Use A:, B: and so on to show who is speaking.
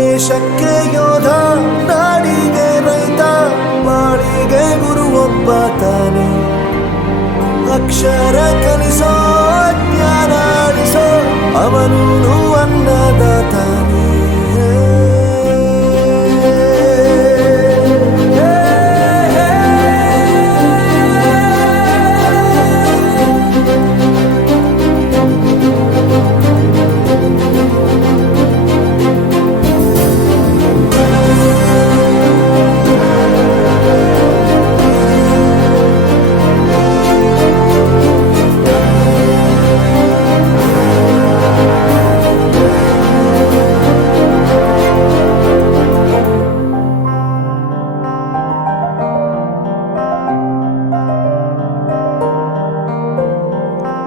A: ದೇಶಕ್ಕೆ ಯೋಧ ನಾಡಿಗೆ ರೈತ ಗುರು ಗುರುವೊಬ್ಬ ತಾನೆ ಅಕ್ಷರ ಕಲಿಸೋ ಜ್ಞಾನಿಸೋ ಅವನು ತಾನೆ